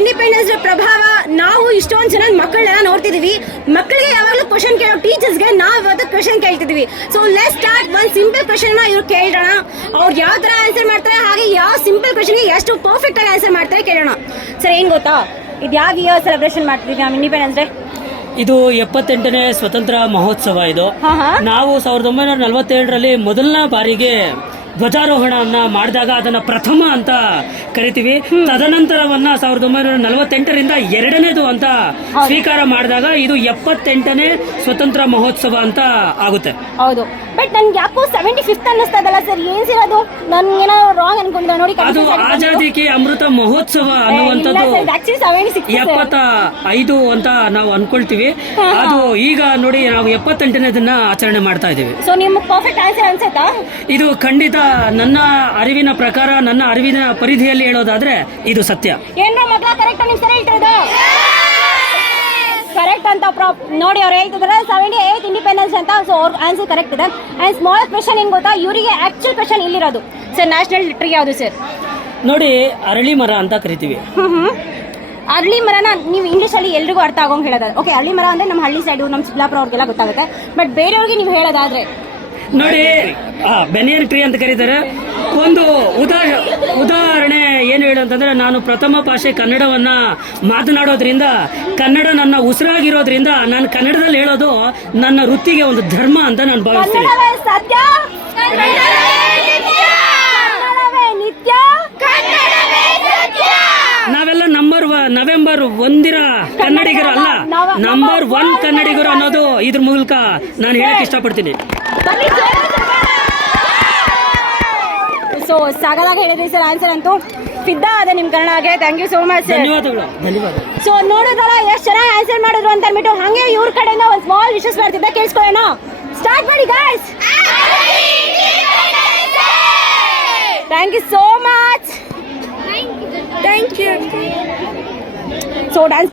Independence day ಪ್ರಭಾವ ನಾವು ಇಷ್ಟೊಂದು ಜನ ಮಕ್ಕಳನ್ನ ನೋಡ್ತಿದೀವಿ. ಮಕ್ಕಳಿಗೆ ಯಾವಾಗಲೂ ಕ್ವಶನ್ ಕೇಳೋ ಟೀಚರ್ಸ್ಗೆ ನಾವು ಇವತ್ತು ಕ್ವಶನ್ ಕೇಳ್ತಿದೀವಿ. ಸೊ ಲೆಟ್ಸ್ ಸ್ಟಾರ್ಟ್ ಒಂದು ಸಿಂಪಲ್ ಕ್ವಶನ್ ಇವ್ರು ಕೇಳೋಣ. ಅವ್ರು ಯಾವ ತರ ಆನ್ಸರ್ ಮಾಡ್ತಾರೆ, ಹಾಗೆ ಯಾವ ಸಿಂಪಲ್ ಕ್ವಶನ್ಗೆ ಎಷ್ಟು ಪರ್ಫೆಕ್ಟ್ ಆಗಿ ಆನ್ಸರ್ ಮಾಡ್ತಾರೆ ಕೇಳೋಣ. ಸರ್ ಏನ್ ಗೊತ್ತಾ, ಇದು ಯಾವ ಇಯರ್ ಸೆಲೆಬ್ರೇಷನ್ ಮಾಡ್ತಿದ್ವಿ ನಾವು ಇಂಡಿಪೆಂಡೆನ್ಸ್ ಡೇ? ಇದು 78ನೇ ಸ್ವತಂತ್ರ ಮಹೋತ್ಸವ. ಇದು ನಾವು 1947ರಲ್ಲಿ ಮೊದಲನೇ ಬಾರಿಗೆ ಧ್ವಜಾರೋಹಣವನ್ನ ಮಾಡಿದಾಗ ಅದನ್ನ ಪ್ರಥಮ ಅಂತ ಕರಿತೀವಿ. ತದನಂತರವನ್ನ 1948ರಿಂದ ಎರಡನೇದು ಅಂತ ಸ್ವೀಕಾರ ಮಾಡಿದಾಗ ಇದು 78ನೇ ಸ್ವತಂತ್ರ ಮಹೋತ್ಸವ ಅಂತ ಆಗುತ್ತೆ. ಹೌದು, ಬಟ್ ನನ್ಗೆ ಯಾಕೋ 75th ಅನ್ನಿಸ್ತದಲ್ಲ ಸರ್, ಏನ್ ಸಿರೋದು? ನನ್ಗೇನೋ ರಾಂಗ್ ಅನ್ಕೊಂಡ್ರೆ ನೋಡಿ. ಅದು ಆಜಾದಿ ಕಿ ಅಮೃತ ಮಹೋತ್ಸವ ಅನ್ನುವಂಥದ್ದು 75 ಅಂತ ನಾವು ಅನ್ಕೊಳ್ತೀವಿ. ಅದು ಈಗ ನೋಡಿ ನಾವು 78ನೇದನ್ನ ಆಚರಣೆ ಮಾಡ್ತಾ ಇದೀವಿ. ಸೊ ನಿಮ್ಗೆ ಪರ್ಫೆಕ್ಟ್ ಆನ್ಸರ್ ಅನ್ಸುತ್ತಾ? ಇದು ಖಂಡಿತ ನನ್ನ ಅರಿವಿನ ಪ್ರಕಾರ, ನನ್ನ ಅರಿವಿನ ಪರಿಧಿಯಲ್ಲಿ ಹೇಳೋದಾದ್ರೆ ಇದು ಸತ್ಯ. ಏನ್ರ ಮಕ್ಕಳ ಕರೆಕ್ಟ್ ನಿಮ್ ಸರಿ ಹೇಳ್ತಾ ಇರೋದು? ಕರೆಕ್ಟ್ ಅಂತ ನೋಡಿ ಅವ್ರು ಹೇಳ್ತಿದ್ದಾರೆ 78 ಇಂಡಿಪೆಂಡೆನ್ಸ್ ಅಂತ. ಸೊ ಅವ್ರ ಆನ್ಸರ್ ಕರೆಕ್ಟ್ ಇದೆ. ಅಂಡ್ ಸ್ಮಾಲ್ ಕ್ವೆಶ್ಚನ್ ಏನ್ ಗೊತ್ತಾ, ಇವರಿಗೆ ಆಕ್ಚುಲ್ ಕ್ವೆಶ್ಚನ್ ಇಲ್ಲಿರೋದು ಸರ್, ನ್ಯಾಷನಲ್ ಲಿಟ್ರಿ ಯಾವುದು ಸರ್? ನೋಡಿ, ಅರಳಿ ಮರ ಅಂತ ಕರಿತೀವಿ. ಅರಳಿ ಮರನ ನೀವು ಇಂಗ್ಲಿಷ್ ಅಲ್ಲಿ ಎಲ್ರಿಗೂ ಅರ್ಥ ಆಗೋಂಗ್ ಹೇಳೋದು. ಓಕೆ, ಅರಳಿ ಮರ ಅಂದ್ರೆ ನಮ್ಮ ಹಳ್ಳಿ ಸೈಡ್, ನಮ್ಮ ಚಿಕ್ಕಬಳ್ಳಾಪುರ ಅವ್ರಿಗೆಲ್ಲ ಗೊತ್ತಾಗುತ್ತೆ. ಬಟ್ ಬೇರೆಯವ್ರಿಗೆ ನೀವು ಹೇಳೋದಾದ್ರೆ ನೋಡಿ, ಬೆನಿಯನ್ ಟ್ರೀ ಅಂತ ಕರೀತಾರೆ. ಒಂದು ಉದಾಹರಣೆ ಏನು ಹೇಳಂತಂದ್ರೆ, ನಾನು ಪ್ರಥಮ ಭಾಷೆ ಕನ್ನಡವನ್ನ ಮಾತನಾಡೋದ್ರಿಂದ, ಕನ್ನಡ ನನ್ನ ಉಸಿರಾಗಿರೋದ್ರಿಂದ ನಾನು ಕನ್ನಡದಲ್ಲಿ ಹೇಳೋದು ನನ್ನ ವೃತ್ತಿಗೆ ಒಂದು ಧರ್ಮ ಅಂತ ನಾನು ಭಾವಿಸ್ತೀನಿ. ನಾವೆಲ್ಲ ನವೆಂಬರ್ 1 ಕನ್ನಡಿಗರು ಅಲ್ಲ, ನಂಬರ್ 1 ಕನ್ನಡಿಗರು ಅನ್ನೋದು ಇದ್ರ ಮೂಲಕ ನಾನು ಹೇಳಕ್ ಇಷ್ಟಪಡ್ತೀನಿ. ಸೊ ಸಾಗದಾಗ ಹೇಳಿದ್ರಿ ಸರ್, ಆನ್ಸರ್ ಅಂತೂ ಫಿದ್ದಾ ಅದೇ ನಿಮ್ ಕನ್ನಡಗೆ. Thank you so much sir. ಧನ್ಯವಾದಗಳು. ಸೊ ನೋಡಿದ್ರಲ್ಲ ಎಷ್ಟು ಚೆನ್ನಾಗಿ ಆನ್ಸರ್ ಮಾಡಿದ್ರು ಅಂತ ಅಂದ್ಬಿಟ್ಟು, ಹಂಗೆ ಇವ್ರ ಕಡೆಯಿಂದ ಒಂದು ಸ್ಮಾಲ್ ವಿಶಸ್ ಮಾಡ್ತಿದ್ದೆ, ಕೇಳಿಸ್ಕೊಳ್ಳೋಣ. ಸ್ಟಾರ್ಟ್ ಮಾಡಿ guys. Thank you so much. Thank you. So dance